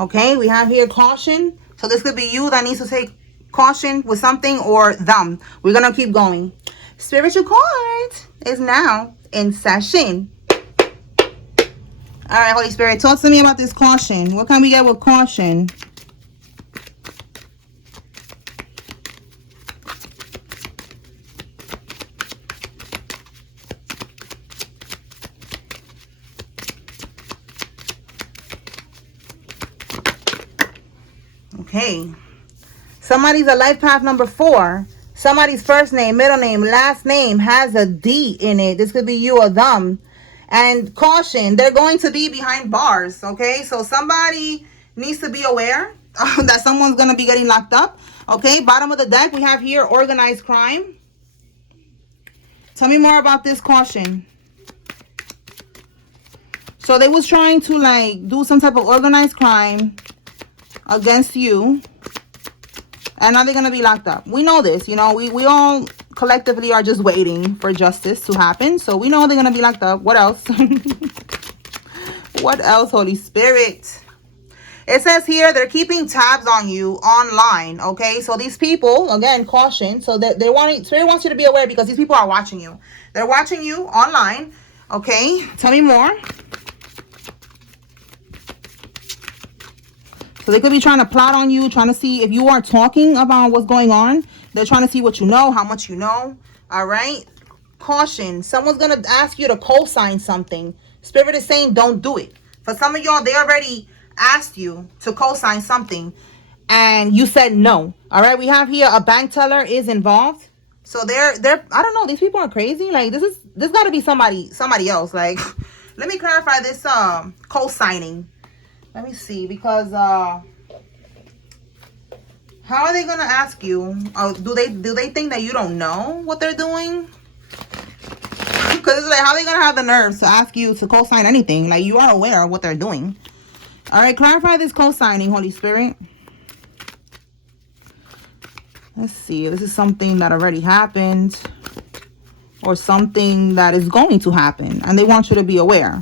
Okay, we have here caution. So this could be you that needs to take caution with something, or them. We're going to keep going. Spiritual card is now in session. All right, Holy Spirit, talk to me about this caution. What can we get with caution? Okay. Somebody's a life path number 4. Somebody's first name, middle name, last name has a D in it. This could be you or them. And caution, they're going to be behind bars. Okay, so somebody needs to be aware that someone's going to be getting locked up. Okay, bottom of the deck, we have here organized crime. Tell me more about this caution. So they was trying to like do some type of organized crime against you, and now they're gonna be locked up. We know this, you know, we all collectively are just waiting for justice to happen, so we know they're gonna be locked up. What else? What else, Holy Spirit? It says here they're keeping tabs on you online. Okay, so these people, again, caution. So that Spirit wants you to be aware, because these people are watching you. They're watching you online. Okay, tell me more. So they could be trying to plot on you, trying to see if you are talking about what's going on. They're trying to see what you know, how much you know. All right. Caution. Someone's going to ask you to co-sign something. Spirit is saying don't do it. For some of y'all, they already asked you to co-sign something and you said no. All right. We have here a bank teller is involved. So they're I don't know. These people are crazy. Like this got to be somebody else. Like, let me clarify this co-signing. Let me see, because how are they gonna ask you? Oh, do they think that you don't know what they're doing? Because it's like, how are they gonna have the nerves to ask you to co-sign anything? Like, you are aware of what they're doing. All right, clarify this co-signing, Holy Spirit. Let's see. This is something that already happened, or something that is going to happen, and they want you to be aware.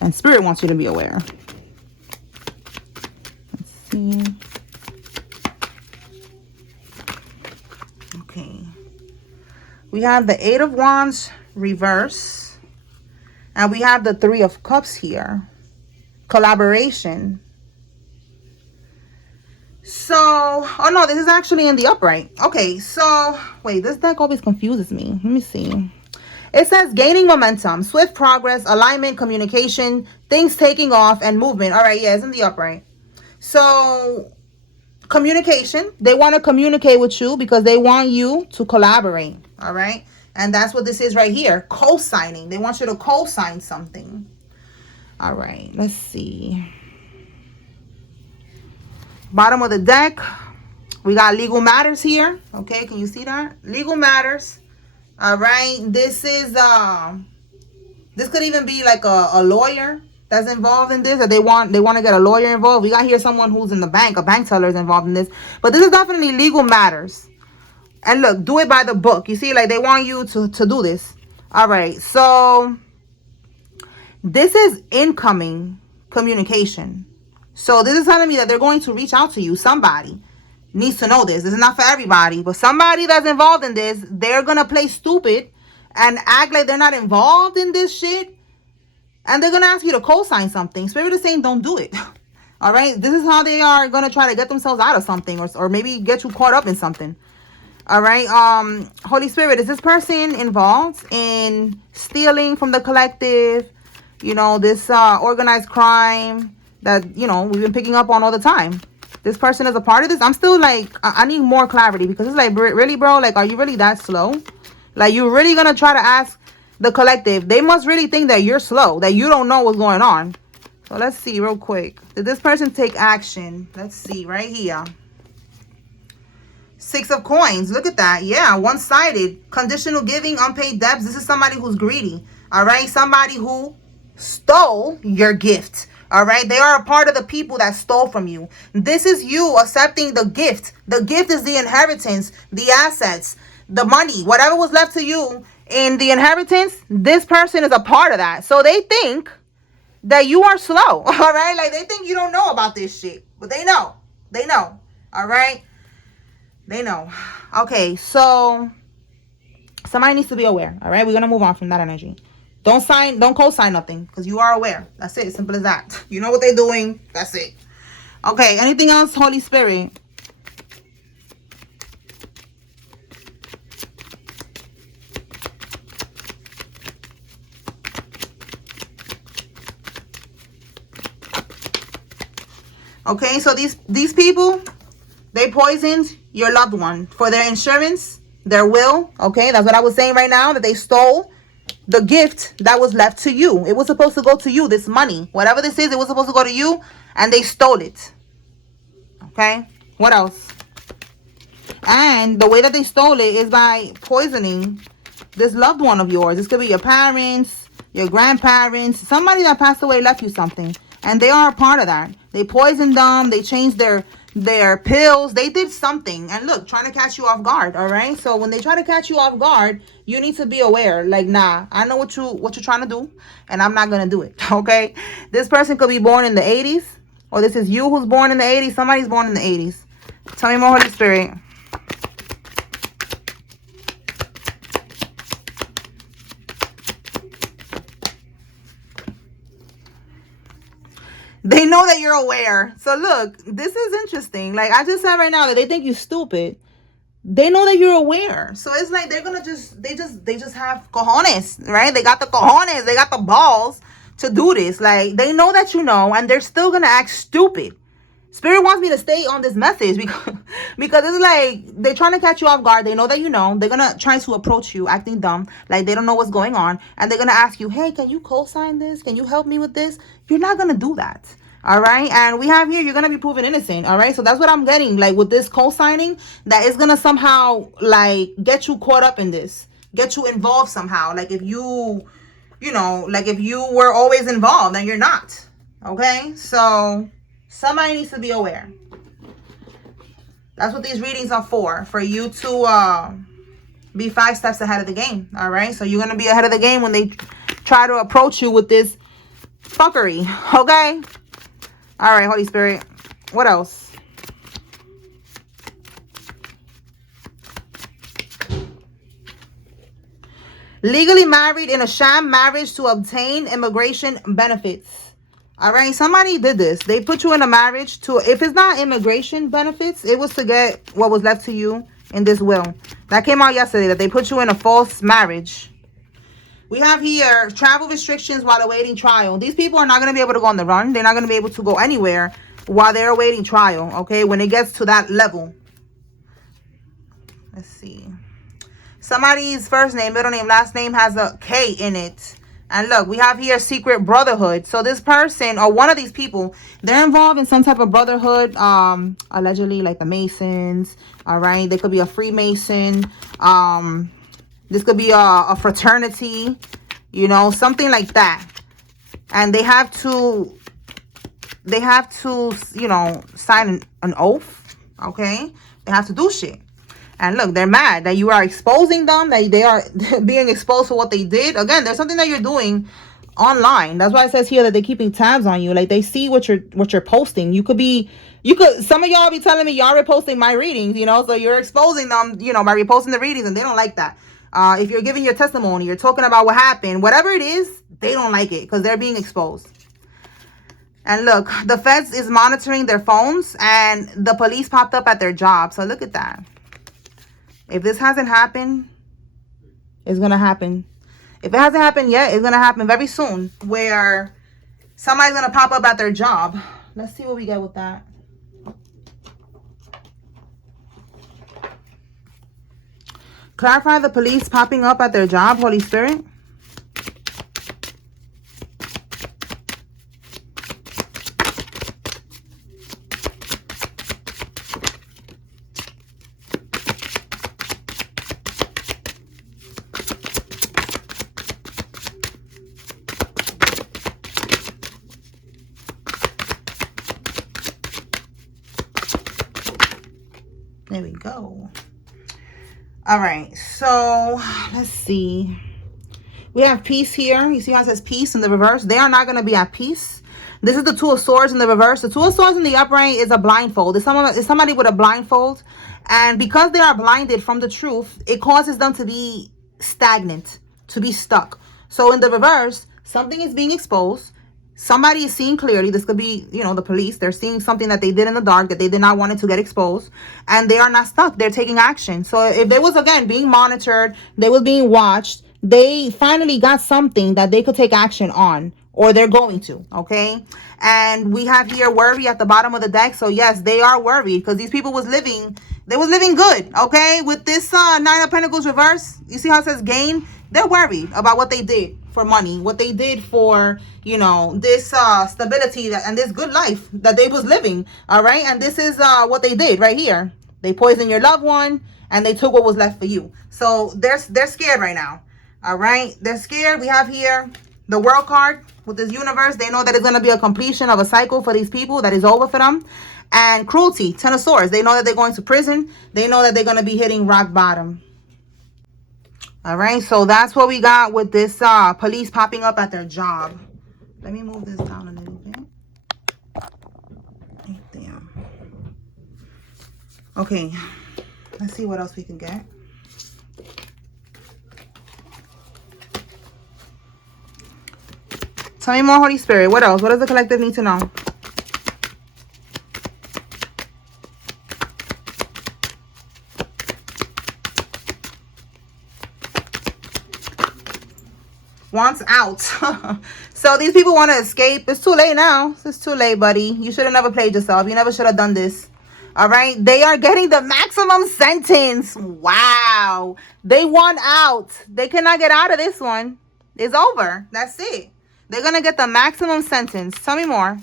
And Spirit wants you to be aware. Let's see. Okay. We have the 8 of Wands reverse. And we have the 3 of Cups here. Collaboration. So, oh no, this is actually in the upright. Okay, so, wait, this deck always confuses me. Let me see. It says gaining momentum, swift progress, alignment, communication, things taking off, and movement. All right, yeah, it's in the upright. So, communication. They want to communicate with you because they want you to collaborate. All right? And that's what this is right here. Co-signing. They want you to co-sign something. All right, let's see. Bottom of the deck, we got legal matters here. Okay, can you see that? Legal matters. All right, this is this could even be like a lawyer that's involved in this, or they want to get a lawyer involved. We got here someone who's in the bank, a bank teller is involved in this, but this is definitely legal matters. And look, do it by the book. You see, like they want you to do this. All right, so this is incoming communication. So this is telling me that they're going to reach out to you. Somebody needs to know this. This is not for everybody, but somebody that's involved in this, they're going to play stupid and act like they're not involved in this shit. And they're going to ask you to co-sign something. Spirit is saying don't do it. All right. This is how they are going to try to get themselves out of something, or maybe get you caught up in something. All right. Holy Spirit, is this person involved in stealing from the collective? You know, this organized crime that, you know, we've been picking up on all the time. This person is a part of this. I'm still like, I need more clarity, because it's like, really, bro? Like, are you really that slow? Like, you're really going to try to ask the collective? They must really think that you're slow, that you don't know what's going on. So let's see real quick. Did this person take action? Let's see right here. 6 of Coins. Look at that. Yeah, one-sided. Conditional giving, unpaid debts. This is somebody who's greedy. All right? Somebody who stole your gift. All right, they are a part of the people that stole from you. This is you accepting the gift. The gift is the inheritance, the assets, the money, whatever was left to you in the inheritance. This person is a part of that. So they think that you are slow. All right. Like they think you don't know about this shit, but they know. They know. All right. They know. Okay. So somebody needs to be aware. All right. We're going to move on from that energy. Don't co-sign nothing because you are aware. That's it. Simple as that. You know what they're doing. That's it. Okay. Anything else, Holy Spirit? Okay, so these people, they poisoned your loved one for their insurance, their will. Okay, that's what I was saying right now, that they stole the gift that was left to you. It was supposed to go to you, this money. Whatever this is, it was supposed to go to you, and they stole it. Okay, what else? And the way that they stole it is by poisoning this loved one of yours. This could be your parents, your grandparents, somebody that passed away left you something. And they are a part of that. They poisoned them. They changed their pills. They did something. And look, trying to catch you off guard. All right. So when they try to catch you off guard, you need to be aware. Like, nah, I know what you're trying to do, and I'm not gonna do it. Okay. This person could be born in the 80s, or this is you who's born in the 80s. Somebody's born in the 80s. Tell me more, Holy Spirit. They know that you're aware. So look, this is interesting. Like I just said right now that they think you're stupid. They know that you're aware. So it's like they're gonna they just have cojones, right? They got the cojones, they got the balls to do this. Like they know that you know, and they're still gonna act stupid. Spirit wants me to stay on this message because it's like they're trying to catch you off guard. They know that you know. They're gonna try to approach you acting dumb, like they don't know what's going on, and they're gonna ask you, hey, can you co-sign this? Can you help me with this? You're not gonna do that. All right. And we have here, you're gonna be proven innocent. All right. So that's what I'm getting, like with this co-signing, that is gonna somehow like get you caught up in this, get you involved somehow. Like if you know, like if you were always involved and you're not. Okay. So somebody needs to be aware. That's what these readings are for you to be 5 steps ahead of the game. All right. So you're going to be ahead of the game when they try to approach you with this fuckery. Okay. All right, Holy Spirit. What else? Legally married in a sham marriage to obtain immigration benefits. All right, somebody did this. They put you in a marriage to, if it's not immigration benefits, it was to get what was left to you in this will. That came out yesterday, that they put you in a false marriage. We have here travel restrictions while awaiting trial. These people are not going to be able to go on the run. They're not going to be able to go anywhere while they're awaiting trial, okay, when it gets to that level. Let's see. Somebody's first name, middle name, last name has a K in it. And look, we have here secret brotherhood. So this person or one of these people, they're involved in some type of brotherhood, allegedly like the Masons. All right. They could be a Freemason. This could be a fraternity, you know, something like that. And they have to, you know, sign an oath. Okay. They have to do shit. And look, they're mad that you are exposing them, that they are being exposed for what they did. Again, there's something that you're doing online. That's why it says here that they're keeping tabs on you. Like they see what you're posting. Some of y'all be telling me y'all reposting my readings, you know, so you're exposing them, you know, by reposting the readings, and they don't like that. If you're giving your testimony, you're talking about what happened, whatever it is, they don't like it because they're being exposed. And look, the feds is monitoring their phones, and the police popped up at their job. So look at that. If this hasn't happened, it's going to happen. If it hasn't happened yet, it's going to happen very soon, where somebody's going to pop up at their job. Let's see what we get with that. Clarify the police popping up at their job, Holy Spirit. There we go. All right, so let's see. We have peace here. You see how it says peace in the reverse? They are not going to be at peace. This is the Two of Swords in the reverse. The Two of Swords in the upright is a blindfold. It's somebody with a blindfold. And because they are blinded from the truth, it causes them to be stagnant, to be stuck. So in the reverse, something is being exposed. Somebody is seeing clearly. This could be, you know, the police. They're seeing something that they did in the dark that they did not want it to get exposed. And they are not stuck. They're taking action. So if they was, again, being monitored, they was being watched, they finally got something that they could take action on. Or they're going to, okay? And we have here worry at the bottom of the deck. So yes, they are worried because these people was living, they was living good, okay? With this Nine of Pentacles reverse, you see how it says gain? They're worried about what they did for money, what they did for, you know, this stability and this good life that they was living, all right? And this is what they did right here. They poisoned your loved one and they took what was left for you. So they're scared right now, all right? They're scared. We have here the World card. With this universe, they know that it's going to be a completion of a cycle for these people that is over for them. And cruelty, Ten of Swords. They know that they're going to prison. They know that they're going to be hitting rock bottom. All right, so that's what we got with this police popping up at their job. Let me move this down a little bit. Right there. Okay, let's see what else we can get. Tell me more, Holy Spirit. What else? What does the collective need to know? Wants out. So these people want to escape. It's too late now. It's too late, buddy. You should have never played yourself. You never should have done this. All right. They are getting the maximum sentence. Wow. They want out. They cannot get out of this one. It's over. That's it. They're going to get the maximum sentence. Tell me more.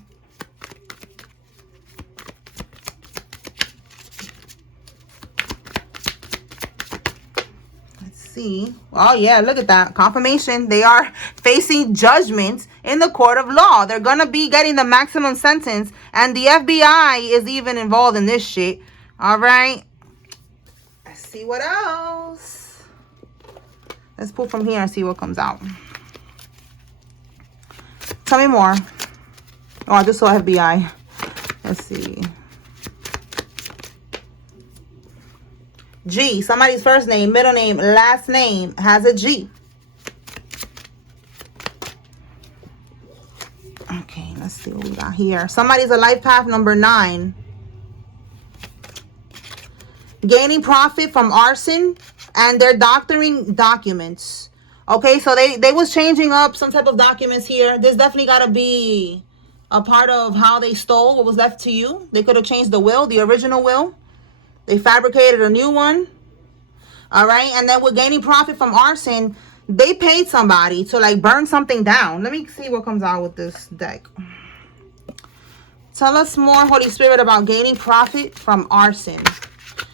Let's see. Oh, yeah. Look at that. Confirmation. They are facing judgment in the court of law. They're going to be getting the maximum sentence. And the FBI is even involved in this shit. All right. Let's see what else. Let's pull from here and see what comes out. Tell me more. Oh, I just saw FBI. Let's see. G. Somebody's first name, middle name, last name has a G. Okay, let's see what we got here. Somebody's a life path number 9. Gaining profit from arson, and they're doctoring documents. Okay, so they was changing up some type of documents here. This definitely got to be a part of how they stole what was left to you. They could have changed the will, the original will. They fabricated a new one. All right, and then with gaining profit from arson, they paid somebody to like burn something down. Let me see what comes out with this deck. Tell us more, Holy Spirit, about gaining profit from arson.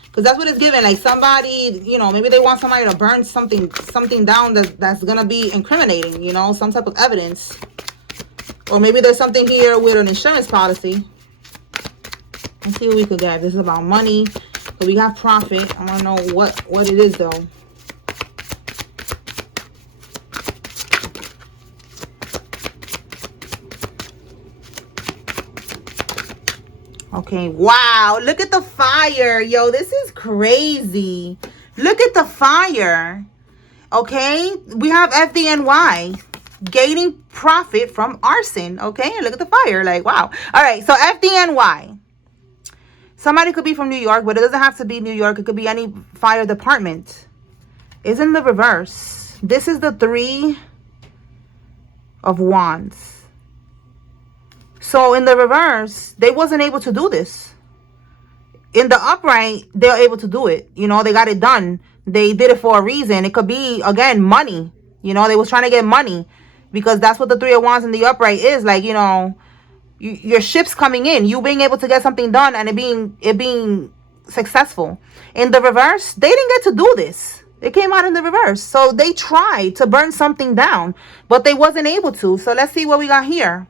Because that's what it's given. Like somebody, you know, maybe they want somebody to burn something down that's going to be incriminating, you know, some type of evidence. Or maybe there's something here with an insurance policy. Let's see what we could get. This is about money. So we got profit. I want to know what it is, though. Okay, wow, look at the fire. Yo, this is crazy. Look at the fire. Okay, we have FDNY, gaining profit from arson. Okay, look at the fire. Like, wow. All right, so FDNY. Somebody could be from New York, but it doesn't have to be New York. It could be any fire department. Is in the reverse. This is the 3 of Wands. So in the reverse, they wasn't able to do this. In the upright, they're able to do it. You know, they got it done. They did it for a reason. It could be, again, money. You know, they was trying to get money. Because that's what the 3 of Wands in the upright is. Like, you know, your ship's coming in. You being able to get something done and it being successful. In the reverse, they didn't get to do this. It came out in the reverse. So they tried to burn something down. But they wasn't able to. So let's see what we got here.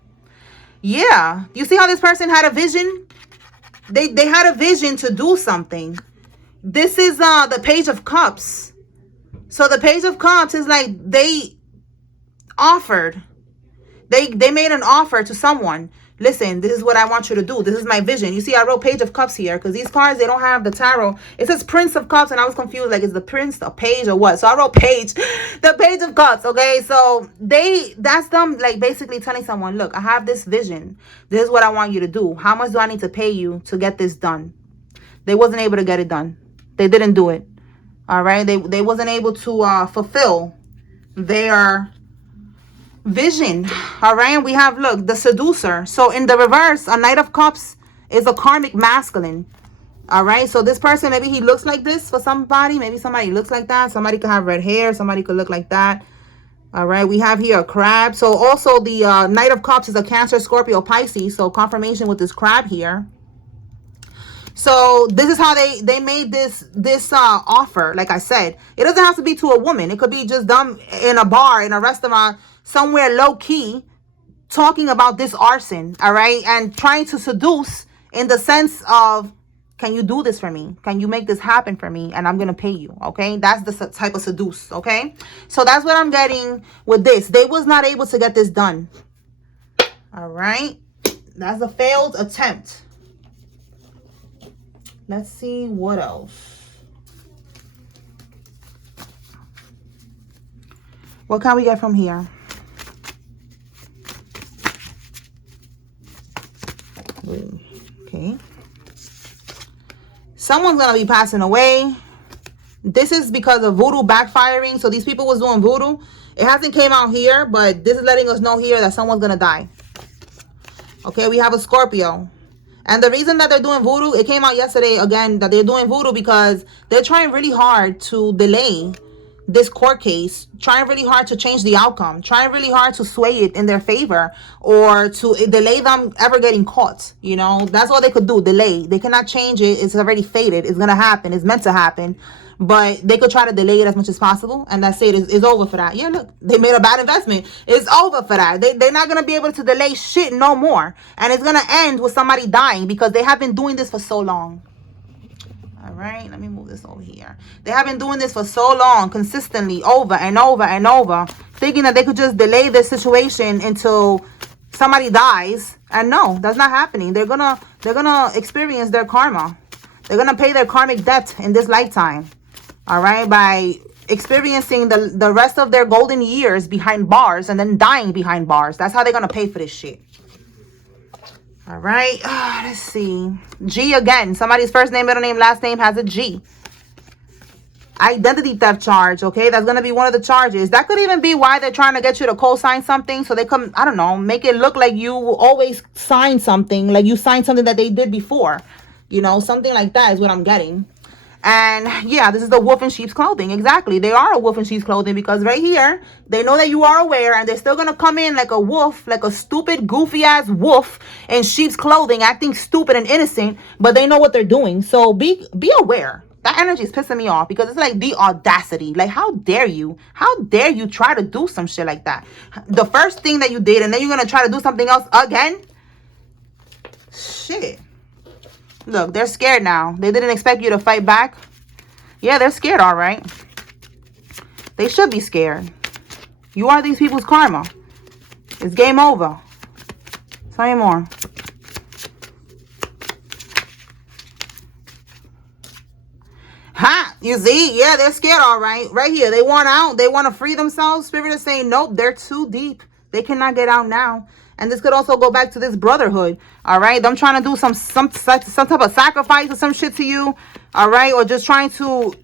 Yeah, you see how this person had a vision? They had a vision to do something. This is the Page of Cups. So the Page of Cups is like they offered. They made an offer to someone. Listen, this is what I want you to do. This is my vision. You see, I wrote Page of Cups here because these cards, they don't have the tarot. It says Prince of Cups, and I was confused. Like, is the Prince a page or what? So I wrote Page, the Page of Cups, okay? So that's them, like, basically telling someone, look, I have this vision. This is what I want you to do. How much do I need to pay you to get this done? They wasn't able to get it done. They didn't do it. All right? They wasn't able to fulfill their vision. All right, and we have, look, the seducer. So in the reverse, a Knight of Cups is a karmic masculine. All right, so this person, maybe he looks like this for somebody. Maybe somebody looks like that. Somebody could have red hair. Somebody could look like that. All right, we have here a crab. So also the Knight of Cups is a Cancer, Scorpio, Pisces. So confirmation with this crab here. So this is how they made this offer. Like I said, it doesn't have to be to a woman. It could be just them in a bar, in a restaurant, somewhere low key, talking about this arson. All right, and trying to seduce in the sense of, can you do this for me? Can you make this happen for me? And I'm gonna pay you. Okay, that's the type of seduce. Okay, so that's what I'm getting with this. They was not able to get this done. All right, that's a failed attempt. Let's see what else. What can we get from here? Okay. Someone's going to be passing away. This is because of voodoo backfiring. So these people was doing voodoo. It hasn't came out here, but this is letting us know here that someone's going to die. Okay, we have a Scorpio. And the reason that they're doing voodoo, it came out yesterday again, that they're doing voodoo because they're trying really hard to delay this court case, trying really hard to change the outcome, trying really hard to sway it in their favor or to delay them ever getting caught. You know, that's all they could do, delay. They cannot change it. It's already fated. It's going to happen. It's meant to happen. But they could try to delay it as much as possible. And that's it. It's over for that. Yeah, look, they made a bad investment. It's over for that. They're not going to be able to delay shit no more. And it's going to end with somebody dying because they have been doing this for so long. All right, let me move this over here. They have been doing this for so long, consistently, over and over and over, thinking that they could just delay this situation until somebody dies. And no, that's not happening. They're gonna experience their karma. They're gonna pay their karmic debt in this lifetime. All right, by experiencing the rest of their golden years behind bars and then dying behind bars. That's how they're gonna pay for this shit. All right, let's see. G again. Somebody's first name, middle name, last name has a G. Identity theft charge, okay? That's going to be one of the charges. That could even be why they're trying to get you to co-sign something. So they come, I don't know, make it look like you always sign something. Like you signed something that they did before. You know, something like that is what I'm getting. And yeah, this is the wolf in sheep's clothing. Exactly. They are a wolf in sheep's clothing because right here, they know that you are aware and they're still going to come in like a wolf, like a stupid, goofy ass wolf in sheep's clothing, acting stupid and innocent, but they know what they're doing. So be aware. That energy is pissing me off because it's like the audacity. Like, how dare you? How dare you try to do some shit like that? The first thing that you did and then you're going to try to do something else again? Shit. Look, they're scared now. They didn't expect you to fight back. Yeah, they're scared, all right. They should be scared. You are these people's karma. It's game over. Tell me more. Ha! You see? Yeah, they're scared, all right. Right here. They want out. They want to free themselves. Spirit is saying, nope, they're too deep. They cannot get out now. And this could also go back to this brotherhood, all right? Them trying to do some type of sacrifice or some shit to you, all right? Or just trying to,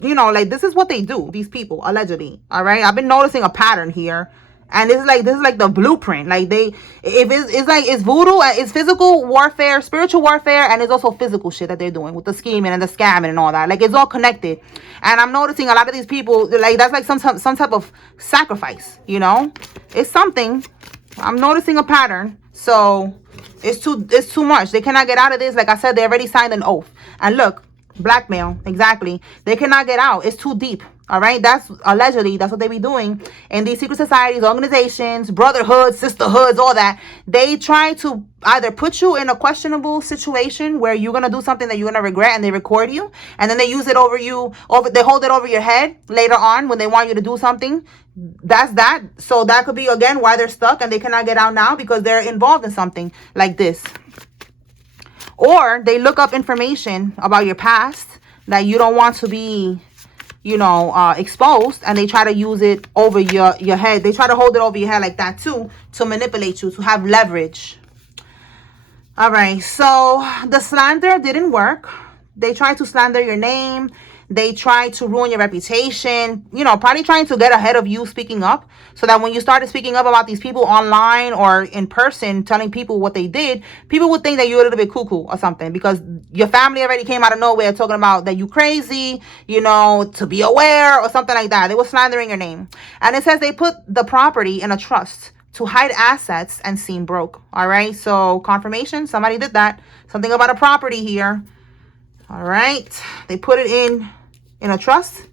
you know, like this is what they do, these people, allegedly, all right? I've been noticing a pattern here. And this is like the blueprint. Like it's voodoo, it's physical warfare, spiritual warfare, and it's also physical shit that they're doing with the scheming and the scamming and all that. Like it's all connected. And I'm noticing a lot of these people, like that's like some type of sacrifice, you know? It's something. I'm noticing a pattern. So it's too much. They cannot get out of this. Like I said, they already signed an oath. And look, blackmail, exactly. They cannot get out. It's too deep. All right, that's allegedly, that's what they be doing in these secret societies, organizations, brotherhoods, sisterhoods, all that. They try to either put you in a questionable situation where you're gonna do something that you're gonna regret, and they record you, and then they use it over you, they hold it over your head later on when they want you to do something. That's that. So that could be again why they're stuck and they cannot get out now, because they're involved in something like this. Or they look up information about your past that you don't want to be, you know, exposed, and they try to use it over your head. They try to hold it over your head like that too, to manipulate you, to have leverage. All right, so the slander didn't work. They tried to slander your name. They tried to ruin your reputation, you know, probably trying to get ahead of you speaking up, so that when you started speaking up about these people online or in person, telling people what they did, people would think that you're a little bit cuckoo or something, because your family already came out of nowhere talking about that you crazy, you know, to be aware or something like that. They were slandering your name. And it says they put the property in a trust to hide assets and seem broke. All right, so confirmation, somebody did that. Something about a property here. All right, they put it in a trust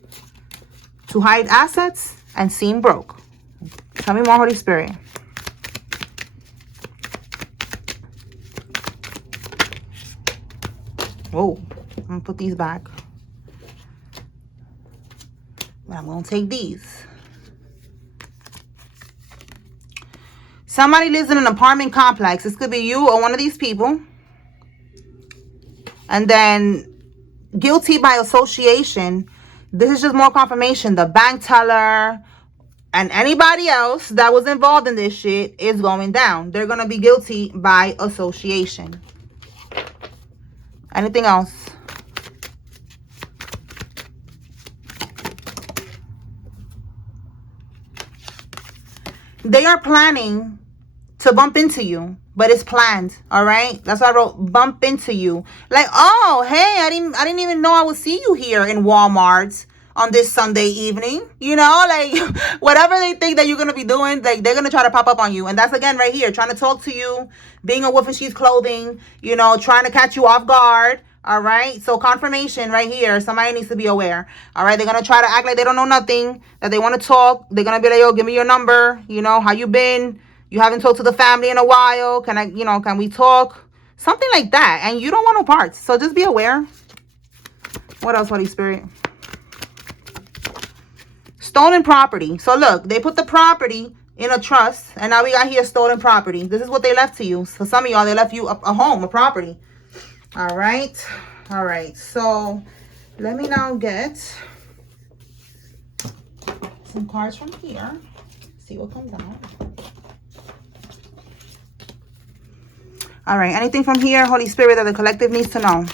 to hide assets and seem broke. Tell me more, Holy Spirit. Whoa, I'm gonna put these back. But I'm gonna take these. Somebody lives in an apartment complex. This could be you or one of these people. And then guilty by association. This is just more confirmation. The bank teller and anybody else that was involved in this shit is going down. They're going to be guilty by association. Anything else? They are planning to bump into you, but it's planned. All right, that's why I wrote bump into you. Like, oh hey, I didn't even know I would see you here in Walmart on this Sunday evening. You know, like whatever they think that you're gonna be doing, like they're gonna try to pop up on you. And that's again right here, trying to talk to you, being a wolf in sheep's clothing, you know, trying to catch you off guard. All right, so confirmation right here. Somebody needs to be aware. All right, they're gonna try to act like they don't know nothing, that they want to talk. They're gonna be like, yo, give me your number, you know, how you been? You haven't talked to the family in a while. Can I, you know, can we talk? Something like that. And you don't want no parts. So just be aware. What else, Holy Spirit? Stolen property. So look, they put the property in a trust. And now we got here stolen property. This is what they left to you. For some of y'all, they left you a home, a property. All right. All right. So let me now get some cards from here. See what comes out. All right, anything from here, Holy Spirit, that the collective needs to know?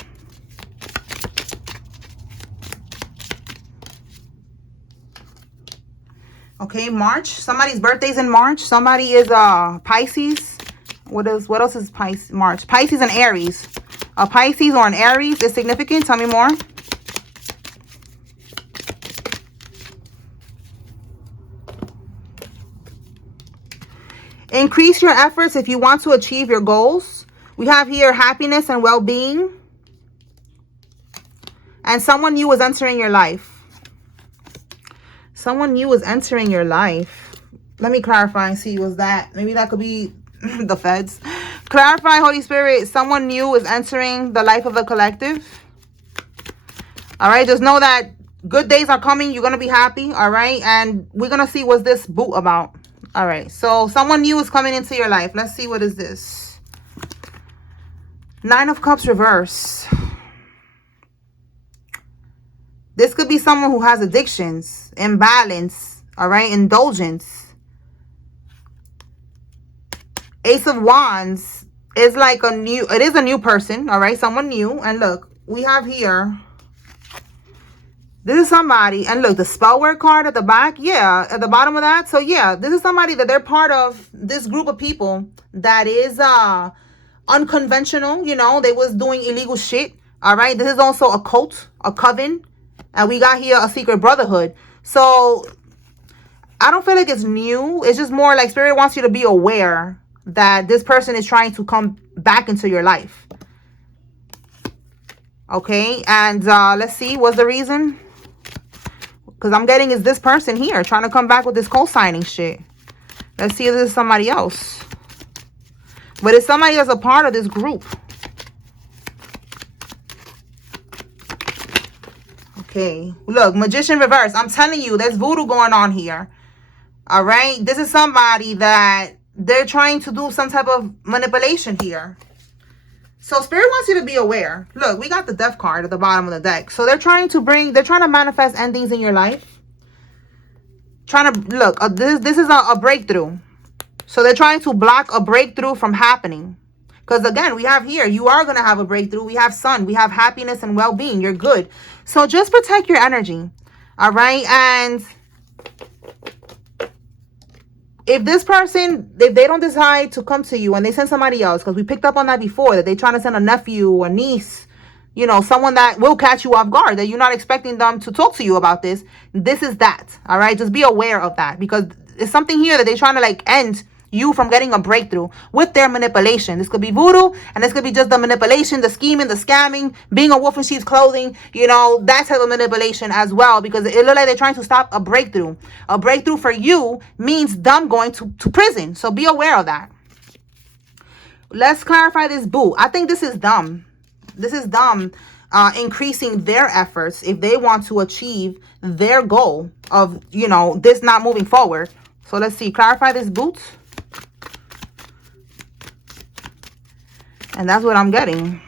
Okay, March. Somebody's birthday's in March. Somebody is Pisces. What else is Pisces? March. Pisces and Aries. A Pisces or an Aries is significant. Tell me more. Increase your efforts if you want to achieve your goals. We have here happiness and well-being. And someone new is entering your life. Someone new is entering your life. Let me clarify and see, was that, maybe that could be the feds. Clarify, Holy Spirit, someone new is entering the life of the collective. All right, just know that good days are coming. You're going to be happy, all right? And we're going to see what's this boot about. All right, so someone new is coming into your life. Let's see, what is this? Nine of Cups reverse. This could be someone who has addictions, imbalance, all right, indulgence. Ace of Wands is like it is a new person, all right, someone new. And look, we have here, this is somebody, and look, the spell word card at the back, yeah, at the bottom of that. So yeah, this is somebody that they're part of this group of people that is unconventional, you know, they was doing illegal shit. All right, this is also a cult, a coven, and we got here a secret brotherhood. So I don't feel like it's new. It's just more like Spirit wants you to be aware that this person is trying to come back into your life. Okay, and let's see, what's the reason? Because I'm getting is this person here trying to come back with this co-signing shit. Let's see if this is somebody else. But it's somebody that's a part of this group. Okay. Look, Magician reverse. I'm telling you, there's voodoo going on here. All right. This is somebody that they're trying to do some type of manipulation here. So Spirit wants you to be aware. Look, we got the Death card at the bottom of the deck. So they're trying to manifest endings in your life. Look, this is a breakthrough. So they're trying to block a breakthrough from happening. Because again, we have here, you are going to have a breakthrough. We have sun, we have happiness and well-being. You're good. So just protect your energy. All right. And if this person, if they don't decide to come to you and they send somebody else, because we picked up on that before, that they're trying to send a nephew, a niece, you know, someone that will catch you off guard, that you're not expecting them to talk to you about this. This is that. All right. Just be aware of that, because it's something here that they're trying to like end you from getting a breakthrough with their manipulation. This could be voodoo, and this could be just the manipulation, the scheming, the scamming, being a wolf in sheep's clothing, you know, that type of manipulation as well, because it looks like they're trying to stop a breakthrough. A breakthrough for you means them going to prison. So be aware of that. Let's clarify this boo. I think this is dumb. This is dumb, increasing their efforts if they want to achieve their goal of, you know, this not moving forward. So let's see. Clarify this boot. And that's what I'm getting.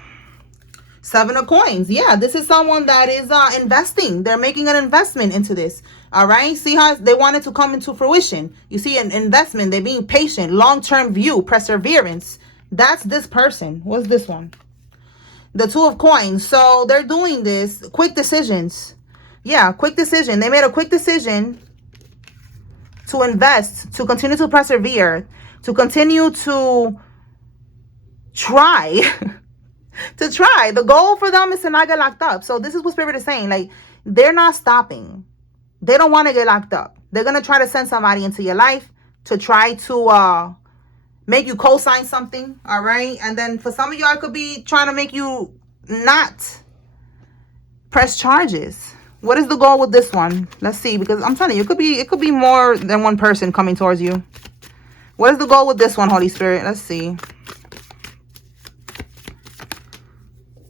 7 of coins. Yeah, this is someone that is investing. They're making an investment into this. All right. See how they want it to come into fruition. You see an investment. They're being patient, long-term view, perseverance. That's this person. What's this one? The 2 of coins. So they're doing this. Quick decisions. Yeah, quick decision. They made a quick decision to invest, to continue to persevere, to continue to try. To try. The goal for them is to not get locked up. So this is what Spirit is saying. Like, they're not stopping. They don't want to get locked up. They're going to try to send somebody into your life to try to make you co-sign something. All right. And then for some of y'all, it could be trying to make you not press charges. What is the goal with this one? Let's see, because I'm telling you, it could be more than one person coming towards you. What is the goal with this one, Holy Spirit? Let's see.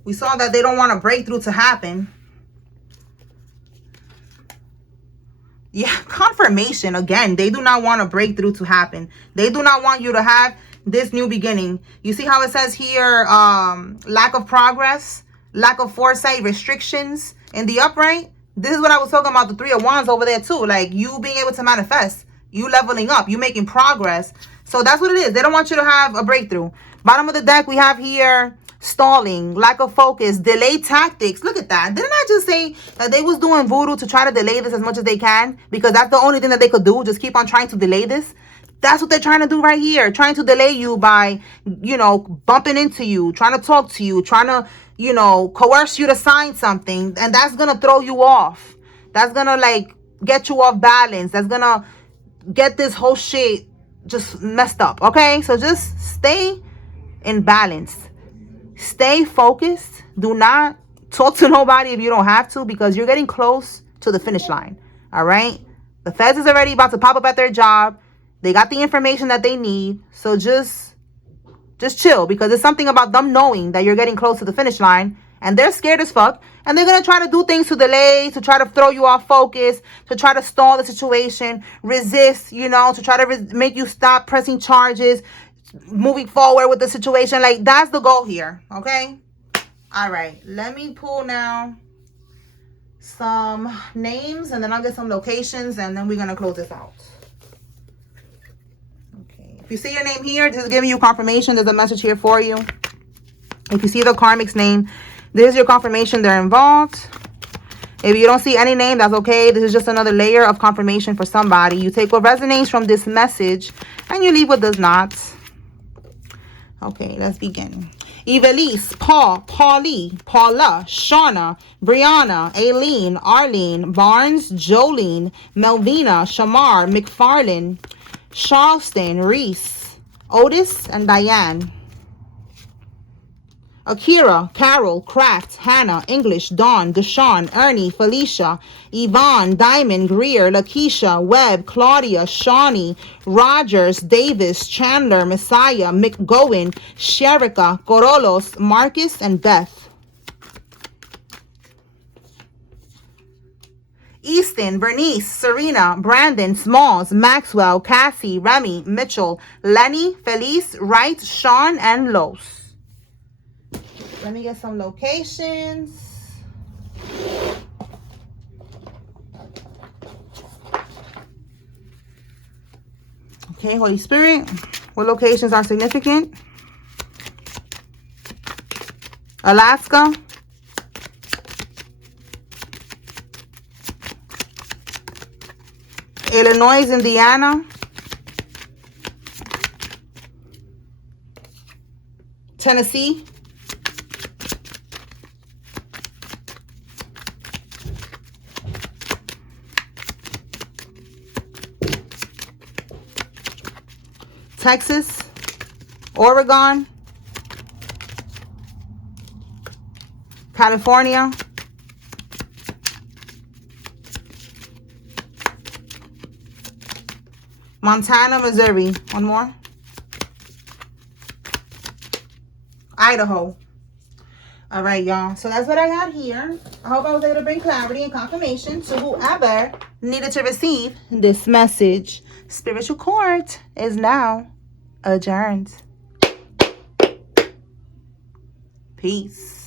We saw that they don't want a breakthrough to happen. Yeah, confirmation. Again, they do not want a breakthrough to happen. They do not want you to have this new beginning. You see how it says here, lack of progress, lack of foresight, restrictions in the upright. This is what I was talking about, the 3 of Wands over there too. Like, you being able to manifest, you leveling up, you making progress. So that's what it is. They don't want you to have a breakthrough. Bottom of the deck, we have here stalling, lack of focus, delay tactics. Look at that. Didn't I just say that they was doing voodoo to try to delay this as much as they can? Because that's the only thing that they could do. Just keep on trying to delay this. That's what they're trying to do right here. Trying to delay you by, you know, bumping into you, trying to talk to you, trying to, you know, coerce you to sign something. And that's going to throw you off. That's going to, like, get you off balance. That's going to get this whole shit just messed up. Okay? So just stay in balance. Stay focused. Do not talk to nobody if you don't have to, because you're getting close to the finish line. All right? The feds is already about to pop up at their job. They got the information that they need. So just chill, because it's something about them knowing that you're getting close to the finish line, and they're scared as fuck, and they're going to try to do things to delay, to try to throw you off focus, to try to stall the situation, resist, you know, to try to make you stop pressing charges, moving forward with the situation. Like, that's the goal here. Okay. All right, let me pull now some names, and then I'll get some locations, and then we're gonna close this out. Okay, if you see your name here, this is giving you confirmation. There's a message here for you. If you see the karmic's name, this is your confirmation they're involved. If you don't see any name, that's okay. This is just another layer of confirmation for somebody. You take what resonates from this message and you leave what does not. Okay, let's begin. Evelise, Paul, Paulie, Paula, Shauna, Brianna, Aileen, Arlene, Barnes, Jolene, Melvina, Shamar, McFarlane, Charleston, Reese, Otis, and Diane. Akira, Carol, Kraft, Hannah, English, Dawn, Deshawn, Ernie, Felicia, Yvonne, Diamond, Greer, Lakeisha, Webb, Claudia, Shawnee, Rogers, Davis, Chandler, Messiah, McGowan, Sherika, Corolos, Marcus, and Beth. Easton, Bernice, Serena, Brandon, Smalls, Maxwell, Cassie, Remy, Mitchell, Lenny, Felice, Wright, Sean, and Los. Let me get some locations. Okay, Holy Spirit, what locations are significant? Alaska, Illinois, Indiana, Tennessee, Texas, Oregon, California, Montana, Missouri. One more. Idaho. All right, y'all. So that's what I got here. I hope I was able to bring clarity and confirmation to whoever needed to receive this message. Spiritual court is now adjourned. Peace.